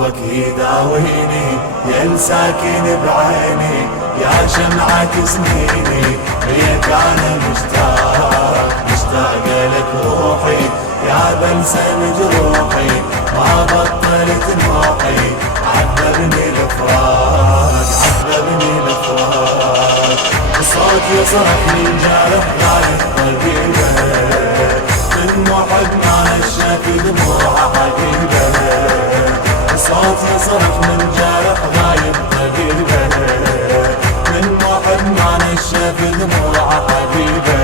حبك يداويني يا الساكن بعيني يا شمعة سنيني ليك أنا مشتاق لك روحي يا بلسم جروحي ما بطلت نوحي عذبني الفراق صوت يصرخ من جارح غايب طبيبه من محب ما نشف دموع حبيبه صوت يصرخ من جارح غايب طبيبه من محب ما نشف دموع حبيبه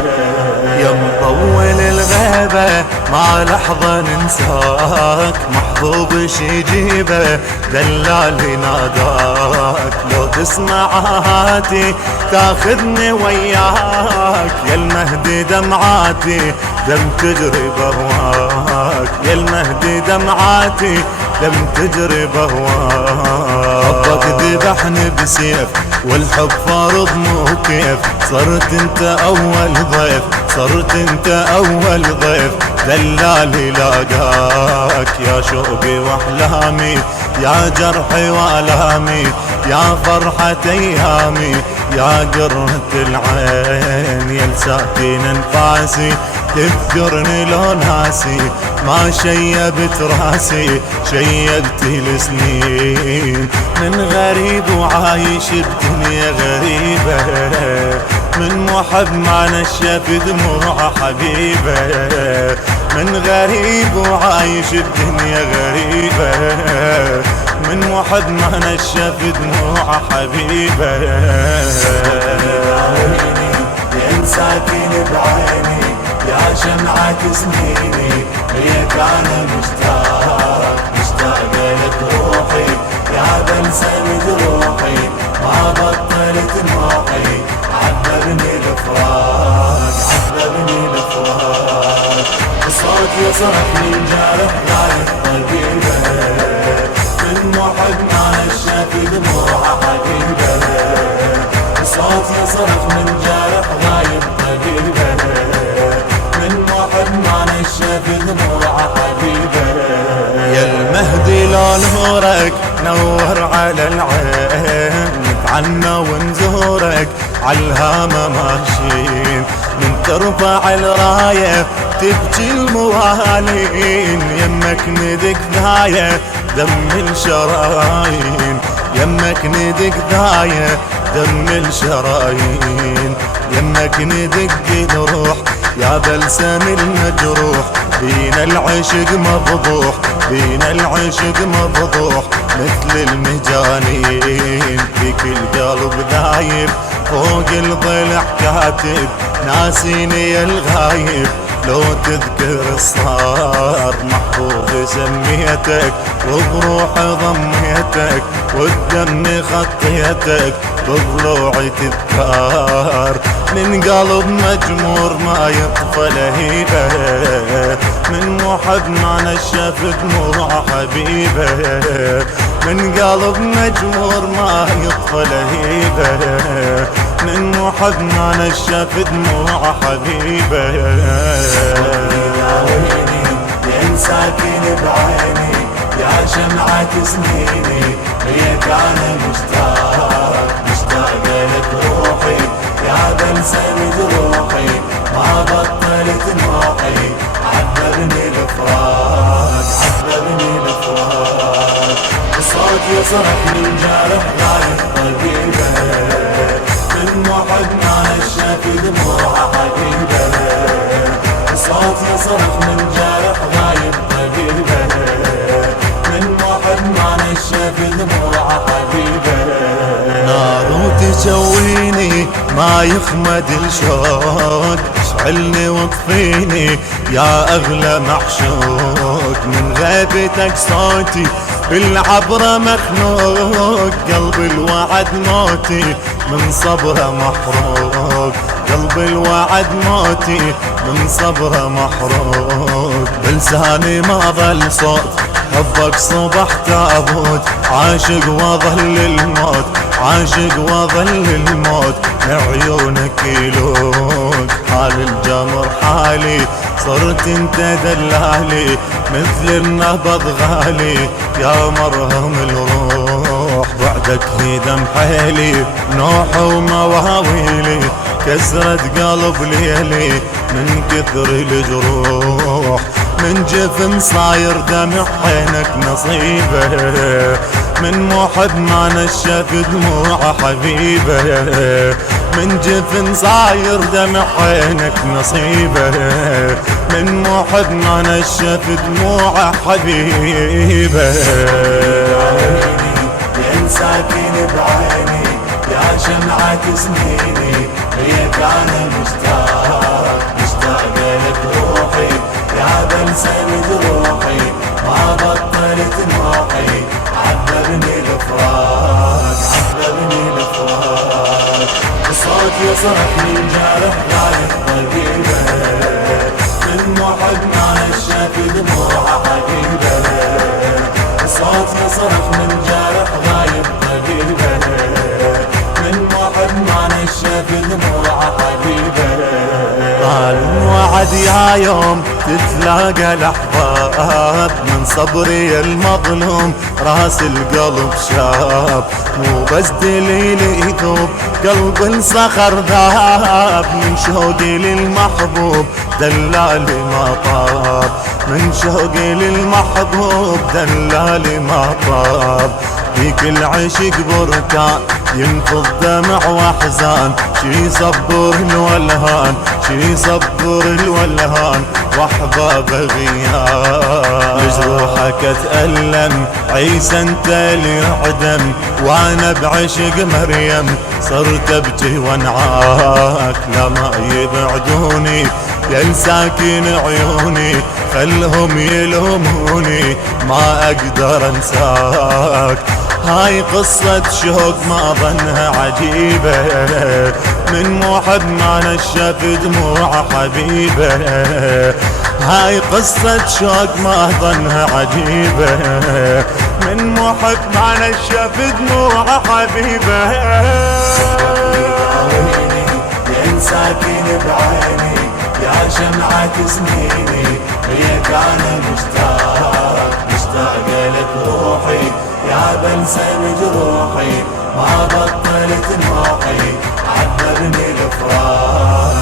يا مطول الغيبة ما لحظة ننساك محظوظ شي جيبه دلالي ناداك لو تسمع هاتي تاخذني وياك يا المهدي دمعاتي دم تجري بهواك يا المهدي دمعاتي دم تجري بهواك حبك ذبحني بسيف والحب فارض مو كيف صرت انت اول ضيف صرت انت اول ضيف دلالي لاقاك يا شوقي واحلامي يا جرحي والامي يا فرحة ايامي يا قرة العين يا لساكن انفاسي تذكرني لو ناسي ما شيبت راسي شيبت السنين من غريب وعايش بدنيا غريبة من محب ما نشف دموع حبيبه من غريب وعايش بدنيا غريبة من محب ما نشف دموع حبيبه يا ساكن بعيني يا شمعة سنيني ليك أنا مشتاق لك روحي يا بلسم جروحي ما بطلت نوحي عذبني الفراق الصوت يصرخ من جارح غايب طبيبه من محب ما نشف دموع حبيبه الصوت يصرخ من جارح غايب طبيبه من محب ما نشف دموع حبيبه يا المهدي لو نورك نور على العين نتعنى ونزورك عالهامة ماشيين من ترفع الراية تبكي الموالين يمك ندق ذاية دم الشرايين يمك ندق ذاية دم الشرايين يمك ندق الروح يا بلسم المجروح بينا العشق مفضوح بينا العشق مفضوح مثل المجانين فيك القلب ذايب فوق الضلع كاتب ناسيني يا الغايب لو تذكر الصار محفوظ سميتك وبروحي ضميتك والدم خطيتك بضلوعي تذكار من قلب مجمور ما يطفى لهيبه من محب ما نشف دموع حبيبه من قلب مجمور ما يطفى لهيبه من محب ما نشف دموع حبيبه يا ساكن بعيني يا شمعة سنيني ليك أنا مشتاق لك روحي يا بلسم جروحي ما بطلت نوحي عذبني الفراق الصوت يصرخ من جارح غايب طبيبه من محب ما نشف دموع حبيبه الصوت يصرخ من جارح غايب طبيبه من محب ما نشف دموع حبيبه نار وتشويني ما يخمد الشوق اشعلني واطفيني يا اغلى معشوق من غيبتك صوتي بالعبرة مخنوق قلب الوعد موتي من صبره محروق قلب الوعد موتي من صبره محروق بلساني ما ظل صوت حبك صبح تابوت عاشق وظل الموت عاشق وظل الموت عيونك يلوق حال الجمر حالي صرت انت دلالي مثل النبض غالي يا مرهم الروح، بعدك هدم حيلي نوح ومواويلي، كسرت قلب ليلي من كثر الجروح، من جفن صاير دمع عينك نصيبه، من محب ما نشف دموع حبيبه، من جفن صاير دمع عينك نصيبه، من محب ما نشف دموع حبيبه. يا ساكن بعيني يا شمعة سنيني، ليك انا مشتاق لك روحي، يا بلسم جروحي ما بطلت نوحي، عذبني الفراق صوت يصرخ من جارح غايب طبيبه، من محب ما نشف دموع حبيبه، صوت يصرخ من جارح غايب طبيبه، من محب ما نشف دموع حبيبه. طال وعد يا يوم تتلاقى الأحباب، من صبري المظلوم راس القلب شاب، مو بس دليل يذوب قلب الصخر ذاب، من شوقي للمحبوب دلالي ما طاب، من شوقي للمحبوب دلالي ما طاب، في كل عشق بركان ينفض دمع واحزان، شي صبر الولهان شي صبر الولهان، واحباب غياب بجروحك اتألم، عيسى انت اللي عدم، وانا بعشق مريم صرت ابكي وانعاك، لما يبعدوني يا ساكن عيوني، خلهم يلوموني ما اقدر انساك، هاي قصة شوق ما ظنها عجيبة، من محب ما نشف دموع حبيبه، هاي قصة شوق ما ظنها عجيبة، من محب ما نشف دموع حبيبه. يا ساكن بعيني يا شمعة سنيني، ليك انا مشتاق لك روحي، يا بلسم جروحي ما بطلت نوحي، عذبني الفراق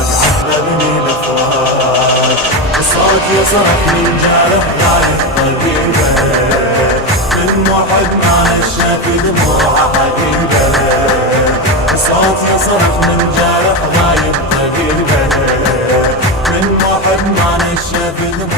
الصوت يصرخ من جارح غايب طبيبه، من محب ما نشف دموع حبيبه، الصوت يصرخ من جارح غايب طبيبه، من محب ما نشف دموع